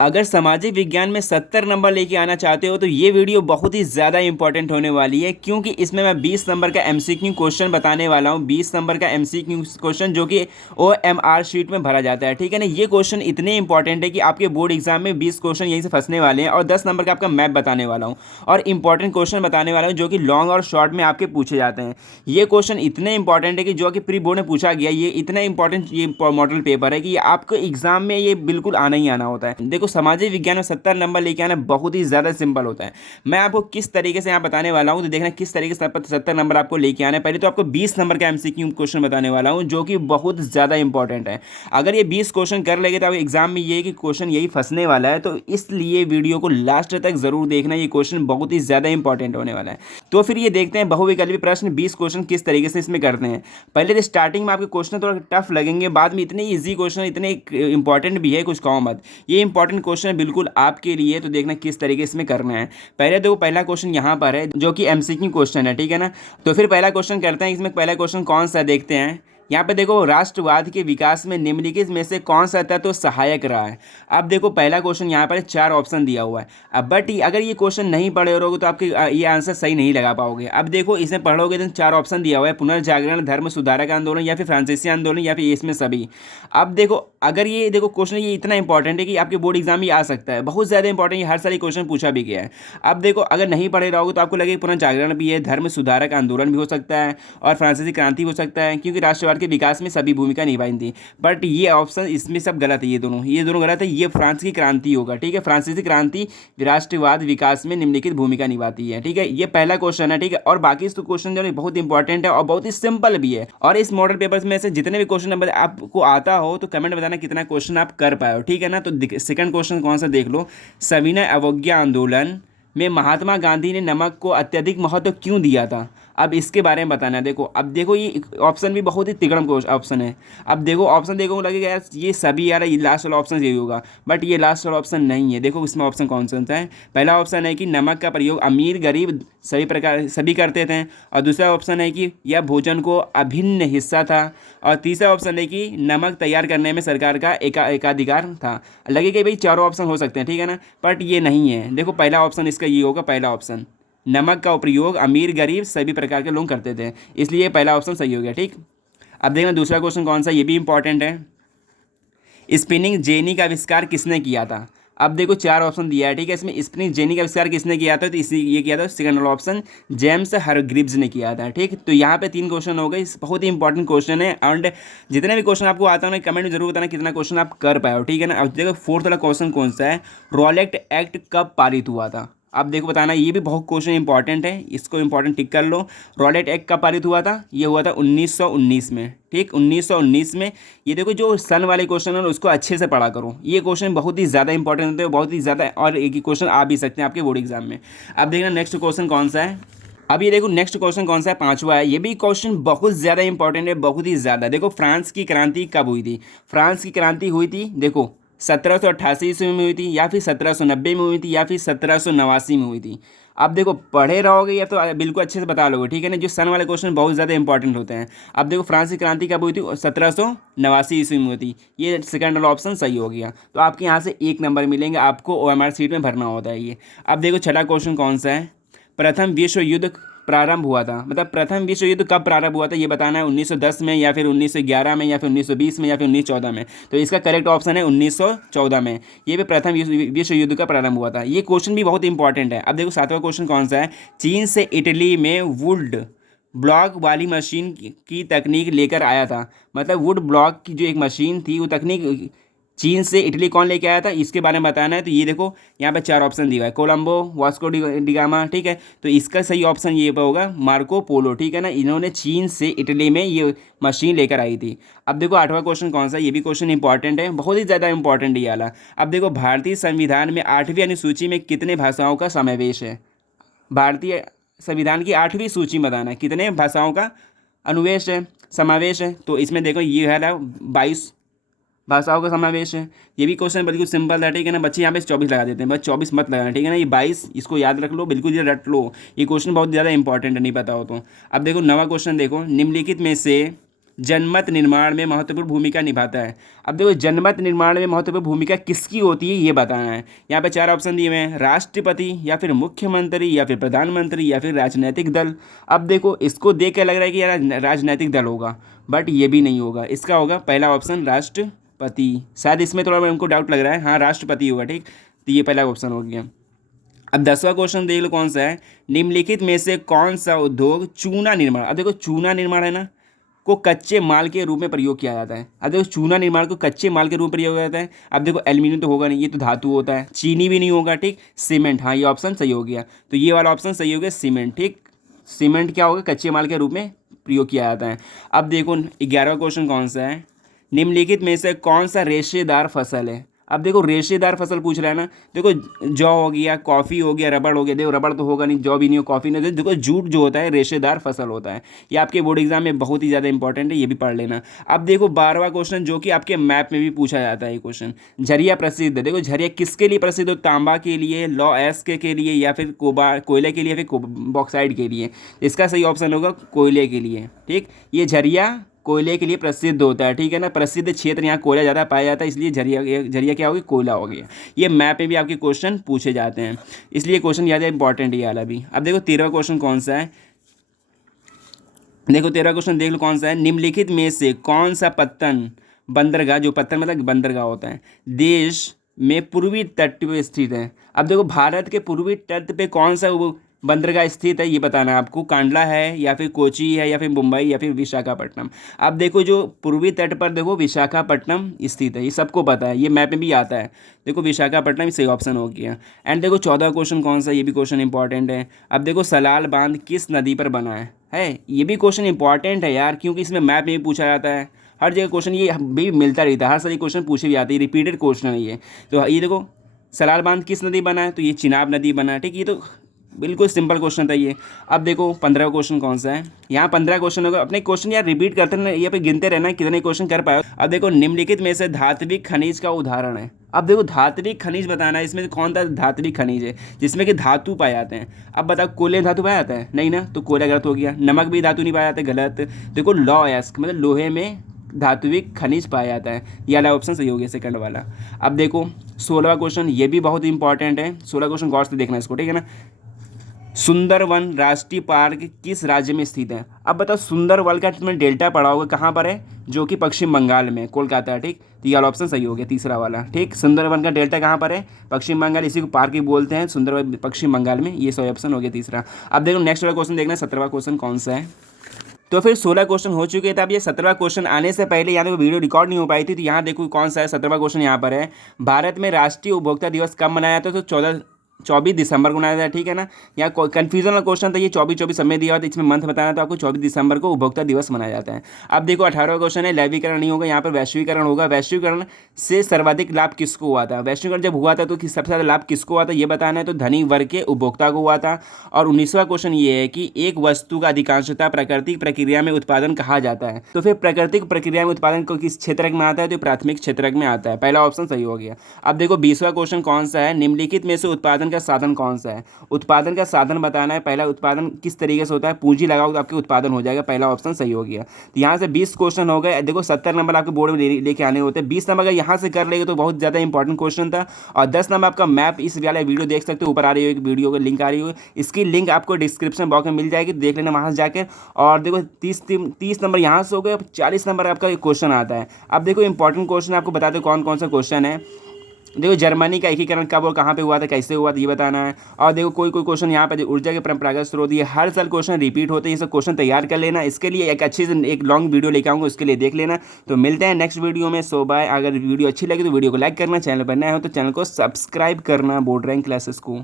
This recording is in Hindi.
अगर सामाजिक विज्ञान में 70 नंबर लेके आना चाहते हो तो ये वीडियो बहुत ही ज़्यादा इंपॉर्टेंट होने वाली है, क्योंकि इसमें मैं 20 नंबर का एमसीक्यू क्वेश्चन बताने वाला हूँ। 20 नंबर का एमसीक्यू क्वेश्चन जो कि ओएमआर शीट में भरा जाता है, ठीक है ना। ये क्वेश्चन इतने इंपॉर्टेंट है कि आपके बोर्ड एग्जाम में 20 क्वेश्चन यहीं से फंसने वाले हैं, और 10 नंबर का आपका मैप बताने वाला हूँ और इंपॉर्टेंट क्वेश्चन बताने वाला हूँ जो कि लॉन्ग और शॉर्ट में आपके पूछे जाते हैं। ये क्वेश्चन इतने इंपॉर्टेंट है कि जो कि प्री बोर्ड में पूछा गया, ये इतना इंपॉर्टेंट ये मॉडल पेपर है कि आपको एग्जाम में ये बिल्कुल आना ही आना होता है। देखो, सामाजिक विज्ञान में 70 नंबर लेके आना बहुत ही ज़्यादा सिंपल होता है। मैं आपको किस तरीके से यहाँ बताने वाला हूँ, तो देखना किस तरीके से 70 नंबर आपको लेके आना है। पहले तो आपको 20 नंबर का एमसीक्यू क्वेश्चन बताने वाला हूँ जो कि बहुत ज़्यादा इंपॉर्टेंट है। अगर ये 20 क्वेश्चन कर लेंगे तो आप एग्जाम में ये कि क्वेश्चन यही फंसने वाला है, तो इसलिए वीडियो को लास्ट तक जरूर देखना। ये क्वेश्चन बहुत ही ज़्यादा इंपॉर्टेंट होने वाला है। तो फिर ये देखते हैं बहुविकल्पी प्रश्न 20 क्वेश्चन किस तरीके से इसमें करते हैं। पहले तो स्टार्टिंग में आपके क्वेश्चन थोड़ा टफ लगेंगे, बाद में इतने ईजी क्वेश्चन, इतने इंपॉर्टेंट भी है, कुछ कहो मत। ये इंपॉर्टेंट क्वेश्चन बिल्कुल आपके लिए, तो देखना किस तरीके से इसमें करना है। पहले देखो, पहला क्वेश्चन यहाँ पर है जो कि एमसीक्यू क्वेश्चन है, ठीक है ना। तो फिर पहला क्वेश्चन करते हैं। इसमें पहला क्वेश्चन कौन सा देखते हैं। यहाँ पे देखो, राष्ट्रवाद के विकास में निम्नलिखित में से कौन सा तत्व तो सहायक रहा है। अब देखो, पहला क्वेश्चन यहाँ पर 4 ऑप्शन दिया हुआ है। अब बट अगर ये क्वेश्चन नहीं पढ़े रहोगे तो आपके ये आंसर सही नहीं लगा पाओगे। अब देखो, इसमें पढ़ोगे तो 4 ऑप्शन दिया हुआ है: पुनर्जागरण, धर्म सुधारक आंदोलन, या फिर फ्रांसीसी आंदोलन, या फिर इसमें सभी। अब देखो, अगर ये देखो क्वेश्चन ये इतना इंपॉर्टेंट है कि आपके बोर्ड एग्जाम में आ सकता है, बहुत ज़्यादा इंपॉर्टेंट, ये हर साल क्वेश्चन पूछा भी गया है। अब देखो, अगर नहीं पढ़े रहोगे तो आपको लगेगा पुनर्जागरण भी है, धर्म सुधारक आंदोलन भी हो सकता है, और फ्रांसीसी क्रांति हो सकता है, क्योंकि राष्ट्रवाद के विकास में सभी भूमिका निभाई थी। बट ये ऑप्शन इसमें सब गलत है, ये दोनों गलत है। ये फ्रांस की क्रांति होगा, ठीक है। फ्रांसीसी क्रांति राष्ट्रवाद विकास में निम्नलिखित भूमिका निभाती है, ठीक है। ये पहला क्वेश्चन है, ठीक है। और बाकी तो क्वेश्चन जो है बहुत इंपॉर्टेंट है और बहुत ही सिंपल भी है। और इस मॉडल पेपर्स में से जितने भी क्वेश्चन नंबर आपको आता हो तो कमेंट बताना कितना क्वेश्चन आप कर पाए हो, ठीक है ना। तो सेकंड क्वेश्चन कौन सा देख लो। सविनय अवज्ञा आंदोलन में महात्मा गांधी ने नमक को अत्यधिक महत्व क्यों दिया था। अब इसके बारे में बताना है। देखो, अब देखो, ये ऑप्शन भी बहुत ही तिगड़म ऑप्शन है। अब देखो, ऑप्शन देखो लगेगा यार ये सभी, यार ये लास्ट वाला ऑप्शन यही होगा, बट ये लास्ट वाला ऑप्शन नहीं है। देखो इसमें ऑप्शन कौन सा है। पहला ऑप्शन है कि नमक का प्रयोग अमीर गरीब सभी करते थे, और दूसरा ऑप्शन है कि यह भोजन को अभिन्न हिस्सा था, और तीसरा ऑप्शन है कि नमक तैयार करने में सरकार का एकाधिकार था। लगेगा भाई चारों ऑप्शन हो सकते हैं, ठीक है ना, बट ये नहीं है। देखो, पहला ऑप्शन इसका ये होगा, पहला ऑप्शन, नमक का प्रयोग अमीर गरीब सभी प्रकार के लोग करते थे, इसलिए पहला ऑप्शन सही हो गया, ठीक। अब देखना दूसरा क्वेश्चन कौन सा, ये भी इंपॉर्टेंट है। स्पिनिंग जेनी का आविष्कार किसने किया था। अब देखो 4 ऑप्शन दिया है, ठीक है। इसमें स्पिनिंग जेनी का आविष्कार किसने किया था, तो इसी ये किया था सेकंड वाला ऑप्शन, जेम्स हारग्रीव्स ने किया था, ठीक। तो यहाँ पे 3 क्वेश्चन हो गए। बहुत ही इंपॉर्टेंट क्वेश्चन है, एंड जितने भी क्वेश्चन आपको आता है ना कमेंट में जरूर बताना कितना क्वेश्चन आप कर पाए हो, ठीक है ना। अब देखो फोर्थ वाला क्वेश्चन कौन सा है, रॉलेट एक्ट कब पारित हुआ था। अब देखो बताना, ये भी बहुत क्वेश्चन इंपॉर्टेंट है, इसको इंपॉर्टेंट टिक कर लो। रॉलेट एक्ट कब पारित हुआ था, ये हुआ था 1919 में, ठीक, 1919 में। ये देखो, जो सन वाले क्वेश्चन है उसको अच्छे से पढ़ा करो, ये क्वेश्चन बहुत ही ज़्यादा इंपॉर्टेंट होते हैं, बहुत ही ज़्यादा, और एक ही क्वेश्चन आ भी सकते हैं आपके बोर्ड एग्जाम में। अब देखना नेक्स्ट क्वेश्चन कौन सा है। अब ये देखो नेक्स्ट क्वेश्चन कौन सा है, 5वां है। ये भी क्वेश्चन बहुत ज़्यादा इंपॉर्टेंट है, बहुत ही ज़्यादा। देखो, फ्रांस की क्रांति कब हुई थी। फ्रांस की क्रांति हुई थी, देखो 1788 ईस्वी में हुई थी, या फिर 1790 में हुई थी, या फिर 1789 में हुई थी। अब देखो, पढ़े रहोगे या तो बिल्कुल अच्छे से बता लोगे, ठीक है ना। जो सन वाले क्वेश्चन बहुत ज़्यादा इंपॉर्टेंट होते हैं। अब देखो, फ्रांस की क्रांति कब हुई थी, 1789 ईस्वी में हुई थी। ये सेकंड वाला ऑप्शन सही हो गया, तो आपके यहाँ से 1 नंबर मिलेंगे, आपको ओएमआर सीट में भरना होता है ये। अब देखो छठा क्वेश्चन कौन सा है, प्रथम विश्व युद्ध प्रारंभ हुआ था, मतलब प्रथम विश्व युद्ध कब प्रारंभ हुआ था ये बताना है, 1910 में, या फिर 1911 में, या फिर 1920 में, या फिर 1914 में। तो इसका करेक्ट ऑप्शन है 1914 में, ये भी प्रथम विश्व युद्ध का प्रारंभ हुआ था। ये क्वेश्चन भी बहुत इंपॉर्टेंट है। अब देखो 7वां क्वेश्चन कौन सा है, चीन से इटली में वुड ब्लॉक वाली मशीन की तकनीक लेकर आया था। मतलब वुड ब्लॉक की जो एक मशीन थी, वो तकनीक चीन से इटली कौन लेके आया था, इसके बारे में बताना है। तो ये देखो यहाँ पे 4 ऑप्शन दिया है, कोलंबो, वास्को डिगामा, ठीक है। तो इसका सही ऑप्शन ये होगा मार्को पोलो, ठीक है ना। इन्होंने चीन से इटली में ये मशीन लेकर आई थी। अब देखो 8वां क्वेश्चन कौन सा है, ये भी क्वेश्चन इंपॉर्टेंट है, बहुत ही ज़्यादा इंपॉर्टेंट ये वाला। अब देखो, भारतीय संविधान में 8वीं अनुसूची में कितने भाषाओं का समावेश है। भारतीय संविधान की 8वीं सूची में बताना है कितने भाषाओं का अनुवेश है, समावेश है। तो इसमें देखो ये है 22 भाषाओं का समावेश है। ये भी क्वेश्चन बिल्कुल सिंपल है, ठीक है ना। बच्चे यहाँ पे 24 लगा देते हैं, बस 24 मत लगाना, ठीक है ना। ये 22 इसको याद रख लो, बिल्कुल ये रट लो, ये क्वेश्चन बहुत ज़्यादा इंपॉर्टेंट है, नहीं पता हो तो। अब देखो 9वां क्वेश्चन देखो, निम्नलिखित में से जनमत निर्माण में महत्वपूर्ण भूमिका निभाता है। अब देखो जनमत निर्माण में महत्वपूर्ण भूमिका किसकी होती है ये बताना है। यहाँ पे 4 ऑप्शन दिए हुए हैं, राष्ट्रपति या फिर मुख्यमंत्री या फिर प्रधानमंत्री या फिर राजनीतिक दल। अब देखो इसको देख के लग रहा है कि यार राजनीतिक दल होगा, बट ये भी नहीं होगा। इसका होगा पहला ऑप्शन राष्ट्रपति। शायद इसमें थोड़ा हमको डाउट लग रहा है, हाँ राष्ट्रपति होगा, ठीक। तो ये पहला ऑप्शन हो गया। अब 10वां क्वेश्चन देख लो कौन सा है, निम्नलिखित में से कौन सा उद्योग चूना निर्माण, अब देखो चूना निर्माण है ना, को कच्चे माल के रूप में प्रयोग किया जाता है। अब देखो चूना निर्माण को कच्चे माल के रूप में प्रयोग किया जाता है। अब देखो एल्यूमिनियम तो होगा नहीं, ये तो धातु होता है। चीनी भी नहीं होगा, ठीक। सीमेंट, हाँ ये ऑप्शन सही हो गया। तो ये वाला ऑप्शन सही हो गया, सीमेंट, ठीक। सीमेंट क्या होगा, कच्चे माल के रूप में प्रयोग किया जाता है। अब देखो 11वां क्वेश्चन कौन सा है, निम्नलिखित में से कौन सा रेशेदार फसल है। अब देखो रेशेदार फसल पूछ रहा है ना, देखो जौ हो गया, कॉफ़ी हो गया, रबड़ हो गया। देखो रबड़ तो होगा नहीं, जौ भी नहीं हो, कॉफ़ी नहीं। देखो जूट जो होता है रेशेदार फसल होता है। ये आपके बोर्ड एग्जाम में बहुत ही ज़्यादा इंपॉर्टेंट है, ये भी पढ़ लेना। अब देखो 12वां क्वेश्चन जो कि आपके मैप में भी पूछा जाता है ये क्वेश्चन, झरिया प्रसिद्ध है। देखो झरिया किसके लिए प्रसिद्ध हो, तांबा के लिए, लौ एस्क के लिए, या फिर कोयले के लिए, या फिर बॉक्साइड के लिए। इसका सही ऑप्शन होगा कोयले के लिए, ठीक। ये झरिया कोयले के लिए प्रसिद्ध होता है, ठीक है ना। प्रसिद्ध क्षेत्र यहाँ कोयला ज़्यादा पाया जाता है, इसलिए झरिया क्या होगी, कोयला हो गया। ये मैप में भी आपके क्वेश्चन पूछे जाते हैं, इसलिए क्वेश्चन ज़्यादा इंपॉर्टेंट है ये वाला भी। अब देखो 13वां क्वेश्चन कौन सा है, देखो 13वां क्वेश्चन देख लो कौन सा है, निम्नलिखित में से कौन सा पत्तन बंदरगाह, जो पत्तन मतलब बंदरगाह होता है, देश में पूर्वी तट पे स्थित है। अब देखो भारत के पूर्वी तट पे कौन सा वो बंदरगाह स्थित है ये बताना है आपको, कांडला है या फिर कोची है या फिर मुंबई या फिर विशाखापट्टनम। अब देखो जो पूर्वी तट पर देखो विशाखापट्टनम स्थित है, ये सबको पता है, ये मैप में भी आता है। देखो विशाखापट्टनम सही ऑप्शन हो गया। एंड देखो 14वां क्वेश्चन कौन सा, ये भी क्वेश्चन इंपॉर्टेंट है। अब देखो सलाल बांध किस नदी पर बना है, ये भी क्वेश्चन इंपॉर्टेंट है यार, क्योंकि इसमें मैप में भी पूछा जाता है। हर जगह क्वेश्चन ये भी मिलता रहता है, हर सारी क्वेश्चन पूछे भी आते हैं, रिपीटेड क्वेश्चन है ये। तो ये देखो सलाल बांध किस नदी बना है, तो ये चिनाब नदी बना है, ठीक। ये तो बिल्कुल सिंपल क्वेश्चन था ये। अब देखो 15वां क्वेश्चन कौन सा है, यहाँ 15 क्वेश्चन होगा। अपने क्वेश्चन यार रिपीट करते रहना, ये पे गिनते रहना कितने क्वेश्चन कर पाए। अब देखो निम्नलिखित में से धात्विक खनिज का उदाहरण है। अब देखो धात्विक खनिज बताना है, इसमें से कौन सा धात्विक खनिज है जिसमें कि धातु पाए जाते हैं। अब बताओ कोयले में धातु पाया जाता है, नहीं ना, तो कोयला गलत हो गया। नमक भी धातु नहीं पाया जाता, गलत। देखो लौ एस्क मतलब लोहे में धात्विक खनिज पाया जाता है, ये वाला ऑप्शन सही हो गया, सेकंड वाला। अब देखो 16वां क्वेश्चन, ये भी बहुत इंपॉर्टेंट है। 16 क्वेश्चन गौर से देखना इसको, ठीक है ना। सुंदरवन राष्ट्रीय पार्क किस राज्य में स्थित है। अब बताओ सुंदरवन का तुमने डेल्टा पढ़ा होगा, कहाँ पर है, जो कि पश्चिम बंगाल में, कोलकाता है, ठीक। तो ये वाला ऑप्शन सही हो गया, तीसरा वाला, ठीक। सुंदरवन का डेल्टा कहाँ पर है, पश्चिम बंगाल, इसी को पार्क ही बोलते हैं, सुंदरवन पश्चिम बंगाल में। ये सही ऑप्शन हो गया तीसरा। अब देखो नेक्स्ट वाला क्वेश्चन देखना, 17वां क्वेश्चन कौन सा है। तो फिर 16 क्वेश्चन हो चुके थे। अब ये 17वां क्वेश्चन आने से पहले यहाँ देखो वीडियो रिकॉर्ड नहीं हो पाई थी, तो यहाँ देखो कौन सा है 17वां क्वेश्चन यहाँ पर है। भारत में राष्ट्रीय उपभोक्ता दिवस कब मनाया जाता है, तो 24 दिसंबर को मनाया जाता है, ठीक है ना। यहाँ कन्फ्यूजन वाला क्वेश्चन था, ये 24 समय दिया हुआ था, इसमें मंथ बताना तो आपको 24 दिसंबर को उपभोक्ता दिवस मनाया जाता है। अब देखो 18वां क्वेश्चन है, लैवीकरण नहीं होगा, यहाँ पर वैश्वीकरण होगा। वैश्वीकरण से सर्वाधिक लाभ किसको हुआ था, वैश्वीकरण जब हुआ था तो सबसे ज़्यादा लाभ किसको हुआ था ये बताना है, तो धनी वर्ग के उपभोक्ता को हुआ था। और 19वां क्वेश्चन ये है कि एक वस्तु का अधिकांशतः प्राकृतिक प्रक्रिया में उत्पादन कहा जाता है, तो फिर प्राकृतिक प्रक्रिया में उत्पादन को किस क्षेत्र में आता है, तो प्राथमिक क्षेत्र में आता है। पहला ऑप्शन सही हो गया। अब देखो 20वां क्वेश्चन कौन सा है, निम्नलिखित में से उत्पादन का साधन कौन सा है। उत्पादन का साधन बताना है। पहला उत्पादन किस तरीके से होता है, पूंजी लगाओ तो आपके उत्पादन हो जाएगा, पहला ऑप्शन सही हो गया। तो यहाँ से 20 क्वेश्चन हो गए। देखो 70 नंबर आपके बोर्ड में लेके आने होते हैं, 20 नंबर अगर यहाँ से कर लेंगे तो बहुत ज़्यादा इंपॉर्टेंट क्वेश्चन था। और 10 नंबर आपका मैप, इस वाला वीडियो देख सकते हो, ऊपर आ रही हो एक वीडियो की लिंक आ रही हो, इसकी लिंक आपको डिस्क्रिप्शन बॉक्स में मिल जाएगी, देख लेना वहाँ से जाकर। और देखो 30 नंबर यहाँ से हो गए, 40 नंबर आपका क्वेश्चन आता है। अब देखो इंपॉर्टेंट क्वेश्चन आपको बता दो कौन कौन सा क्वेश्चन है। देखो जर्मनी का एकीकरण कब और कहाँ पे हुआ था, कैसे हुआ था ये बताना है। और देखो कोई क्वेश्चन यहाँ पे ऊर्जा के परंपरागत स्रोत, ये हर साल क्वेश्चन रिपीट होते हैं, ये सब क्वेश्चन तैयार कर लेना। इसके लिए एक अच्छी से एक लॉन्ग वीडियो लेकर आऊँगा, उसके लिए देख लेना। तो मिलते हैं नेक्स्ट वीडियो में। सो बाय। अगर वीडियो अच्छी लगी तो वीडियो को लाइक करना, चैनल पर नया हो तो चैनल को सब्सक्राइब करना बोर्ड रैंक क्लासेस को।